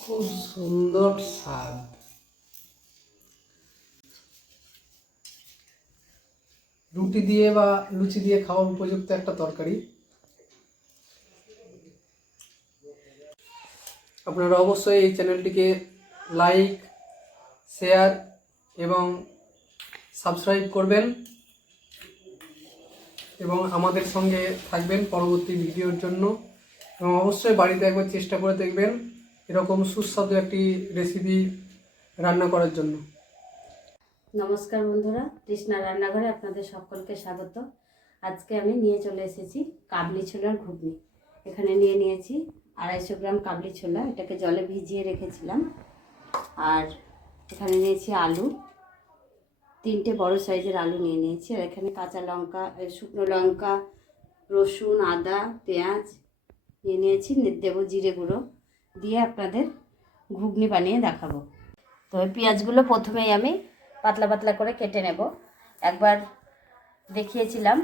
খুব সুন্দর স্বাদ। রুটি দিয়ে বা লুচি দিয়ে খাওয়ার উপযুক্ত একটা তরকারি। আপনারা অবশ্যই এই চ্যানেলটিকে লাইক, শেয়ার এবং সাবস্ক্রাইব করবেন এবং আমাদের সঙ্গে থাকবেন পরবর্তী ভিডিওর জন্য। এবং অবশ্যই বাড়িতে একবার চেষ্টা করে দেখবেন এরকম সুস্বাদু একটি রেসিপি রান্না করার জন্য। নমস্কার বন্ধুরা, তৃষ্ণা রান্নাঘরে আপনাদের সকলকে স্বাগত। আজকে আমি নিয়ে চলে এসেছি কাবলি ছোলার ঘুগনি। এখানে নিয়ে নিয়েছি 250 গ্রাম কাবলি ছোলা, এটাকে জলে ভিজিয়ে রেখেছিলাম। আর এখানে নিয়েছি আলু, 3টে বড় সাইজের আলু নিয়ে নিয়েছি। আর এখানে কাঁচা লঙ্কা, শুকনো লঙ্কা, রসুন, আদা, পেঁয়াজ নিয়ে নিয়েছি। দেবো জিরে গুঁড়ো দিয়ে আপনাদের ঘুগনি বানিয়ে দেখাবো। তো এই পেঁয়াজগুলো প্রথমেই আমি পাতলা পাতলা করে কেটে নেব। একবার দেখিয়েছিলাম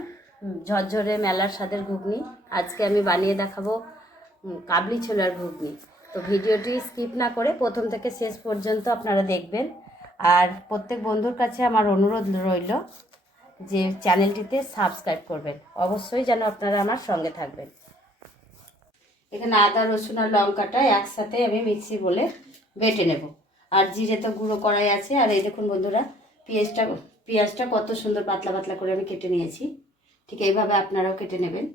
ঝরঝরে মেলার স্বাদের ঘুগনি, আজকে আমি বানিয়ে দেখাবো কাবলি ছোলার ঘুগনি। তো ভিডিওটি স্কিপ না করে প্রথম থেকে শেষ পর্যন্ত আপনারা দেখবেন। আর প্রত্যেক বন্ধুর কাছে আমার অনুরোধ রইল যে চ্যানেলটিতে সাবস্ক্রাইব করবেন, অবশ্যই যেন আপনারা আমার সঙ্গে থাকবেন। এখানে আদা, রসুন আর লঙ্কাটা একসাথে আমি মিক্সি বলে বেটে নেব। আর জিরে তো গুঁড়ো করাই আছে। আর এই দেখুন বন্ধুরা, পেঁয়াজটা কত সুন্দর পাতলা পাতলা করে আমি কেটে নিয়েছি। ঠিক এইভাবে আপনারাও কেটে নেবেন।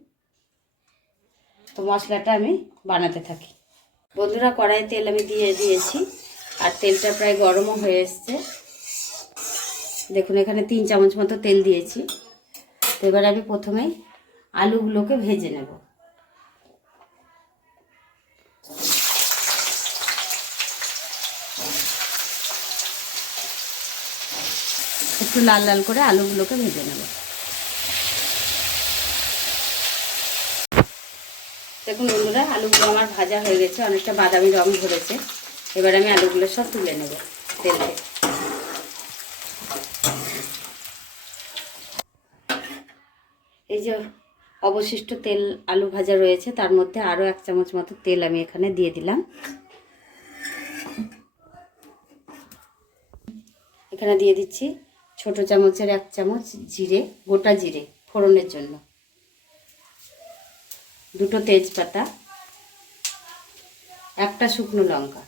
তো মশলাটা আমি বানাতে থাকি। বন্ধুরা, কড়াই তেল আমি দিয়ে দিয়েছি আর তেলটা প্রায় গরমও হয়ে এসছে। দেখুন এখানে 3 চামচ মতো তেল দিয়েছি। তো এবার আমি প্রথমেই আলুগুলোকে ভেজে নেব। একটু লাল লাল করে আলুগুলোকে ভেজে নেব। দেখুন বন্ধুরা, আলুগুলো আমার ভাজা হয়ে গেছে, অনেকটা বাদামি রং ধরেছে। এবার আমি আলুগুলো সব তুলে নেব তেল থেকে। এই যে অবশিষ্ট তেল আলু ভাজা রয়েছে, তার মধ্যে আরও 1 চামচ মতো তেল আমি এখানে দিয়ে দিলাম। এখানে দিয়ে দিচ্ছি ছোট চামচের 1 চামচ জিরে, গোটা জিরে ফোড়নের জন্য, 2টো তেজপাতা, 1টা শুকনো লঙ্কা,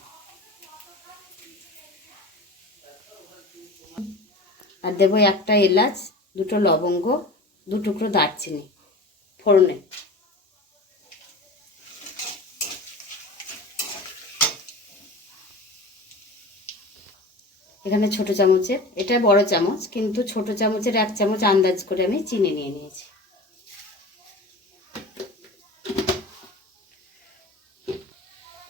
আর দেবো 1টা এলাচ, 2টো লবঙ্গ, 2 টুকরো দারচিনি ফোড়নে। এখানে ছোট চামচের, এটা বড় চামচ কিন্তু ছোট চামচের 1 চামচ আন্দাজ করে আমি চিনি নিয়ে নিয়েছি।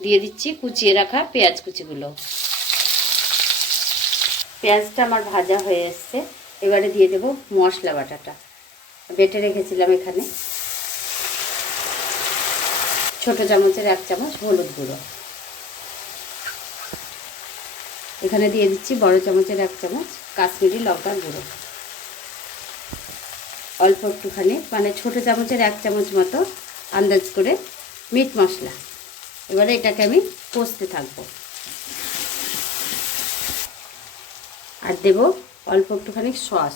দিয়ে দিচ্ছি কুচিয়ে রাখা পেঁয়াজ কুচিগুলো। পেঁয়াজটা আমার ভাজা হয়ে এসছে। এবারে দিয়ে দেব মশলা বাটাটা বেটে রেখেছিলাম। এখানে ছোট চামচের 1 চামচ হলুদ গুঁড়ো, এখানে দিয়ে দিচ্ছি বড় চামচের 1 চামচ কাশ্মীরি লঙ্কার গুঁড়ো, অল্প একটুখানি মানে ছোট চামচের 1 চামচ মতো আন্দাজ করে মিট মশলা। এবারে এটাকে আমি কষতে থাকবো। আর দেব অল্প একটুখানি সস।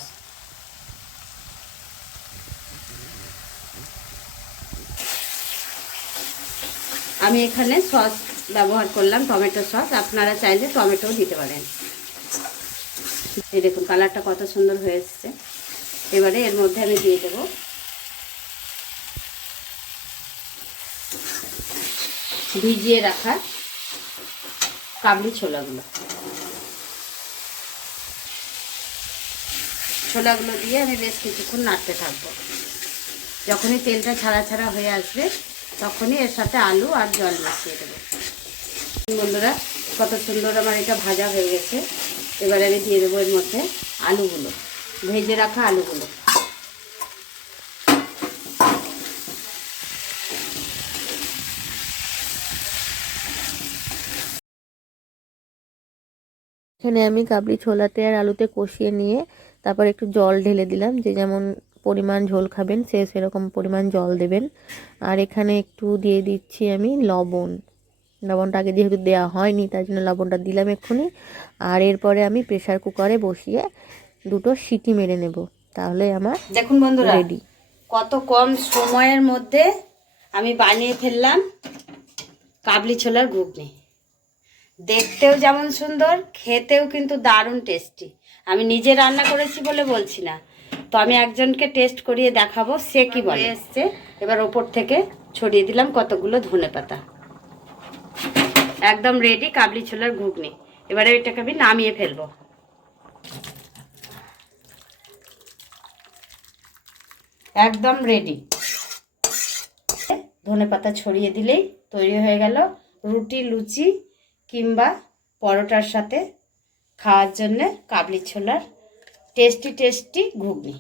আমি এখানে সস ব্যবহার করলাম টমেটো সস, আপনারা চাইলে টমেটোও দিতে পারেন। এই দেখুন কালারটা কত সুন্দর হয়ে এসছে। এবারে এর মধ্যে আমি দিয়ে দেব ভিজিয়ে রাখা কাবলি ছোলাগুলো। ছোলাগুলো দিয়ে আমি বেশ কিছুক্ষণ নাড়তে থাকবো। যখনই তেলটা ছাড়া ছাড়া হয়ে আসবে তখনই এর সাথে আলু আর জল মিশিয়ে দেবো। বন্ধুরা, কত সুন্দর আমার এটা ভাজা হয়ে গেছে। এবারে আমি দিয়ে দেবো এর মধ্যে আলুগুলো, ভেজে রাখা আলুগুলো। এখানে আমি কাবলি ছোলাতে আর আলুতে কষিয়ে নিয়ে তারপর একটু জল ঢেলে দিলাম, যে যেমন পরিমাণ ঝোল খাবেন সে সেরকম পরিমাণ জল দেবেন। আর এখানে একটু দিয়ে দিচ্ছি আমি লবণটা আগে যেহেতু দেওয়া হয়নি তাই জন্য লবণটা দিলাম এক্ষুনি। আর এরপরে আমি প্রেসার কুকারে বসিয়ে 2টো সিটি মেরে নেব, তাহলে আমার দেখুন বন্ধুরা, রেডি। কত কম সময়ের মধ্যে আমি বানিয়ে ফেললাম কাবলি ছোলার ঘুগনি। দেখতেও যেমন সুন্দর, খেতেও কিন্তু দারুণ টেস্টি। আমি নিজে রান্না করেছি বলে বলছি না, তো আমি একজনকে টেস্ট করিয়ে দেখাবো সে কি বলে। এসছে, এবার ওপর থেকে ছড়িয়ে দিলাম কতগুলো ধনেপাতা। একদম রেডি কাবলি ছোলার ঘুগনি। এবারে এটাকে আমি নামিয়ে ফেলবো। একদম রেডি। ধনেপাতা ছড়িয়ে দিলেই তৈরি হয়ে গেল রুটি, লুচি কিংবা পরোটার সাথে খাওয়ার জন্য কাবলি ছোলার টেস্টি ঘুগনি।